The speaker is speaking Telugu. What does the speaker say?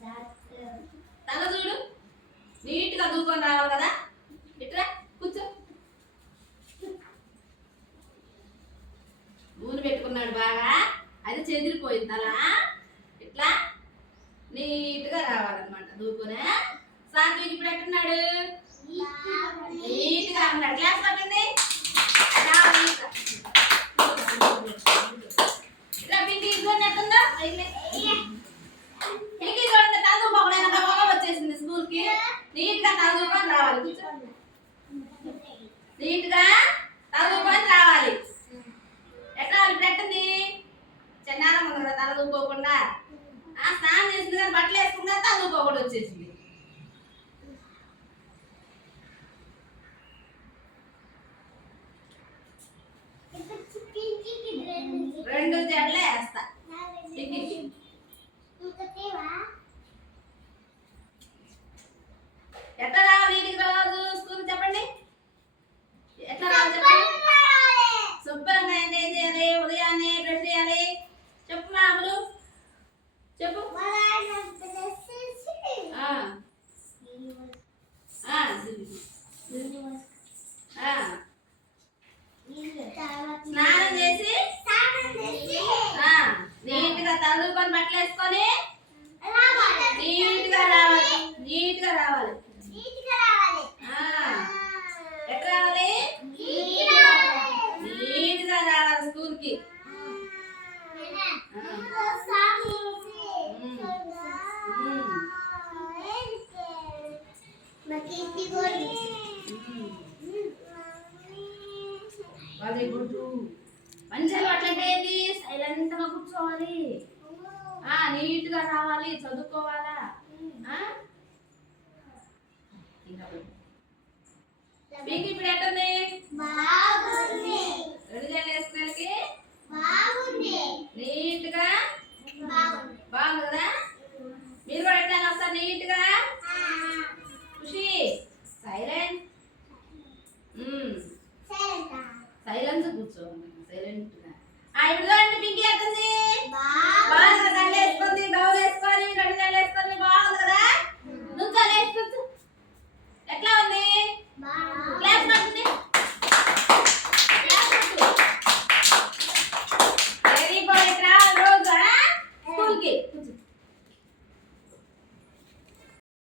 తల చూడు నీట్గా దూకొని రావాలి కదా ఇట్రా కూర్చో నూనె పెట్టుకున్నాడు బాగా అది చెదిరిపోయింది అలా ఇట్లా నీట్గా రావాలన్నమాట దూకునే సాత్విక్ ఇప్పుడు ఎట్టున్నాడు నీట్గా ఉన్నాడు గ్లాస్ పట్టింది ఇట్లా పిండి ఇదిగోండి ఎట్టుందో పిండి చూడండి తలదూపు ఒకడైనా బాగా వచ్చేసింది స్కూల్కి నీట్గా తలదూపని రావాలి కూర్చో. నీట్గా తలదూపని రావాలి. ఎట్లా పెట్టింది? ఎట్టుంది చెన్నారం ఉంది కదా ఆ స్నానం చేసింది కానీ బట్టలు వేసుకుందా తల వచ్చేసింది. తలుకొని బట్టలు వేసుకొని నీట్గా రావాలి నీట్గా రావాలి ఎట్లా రావాలి నీట్గా రావాలి స్కూల్కి వెరీ గుడ్ మంచి అలవాటు అంటే ఏంటి సైలెంట్గా కూర్చోవాలి ఆ నీట్గా రావాలి చదువుకోవాలా? మీకు ఇప్పుడు ఎట్టుంది? రెండు జడలు వేసుకునేకి నీట్గా? బాగుంది. కదా? మీరు కూడా ఎట్లా వస్తారు నీట్గా? ఖుషి? సైలెంట్? సైలెన్స్ కూర్చో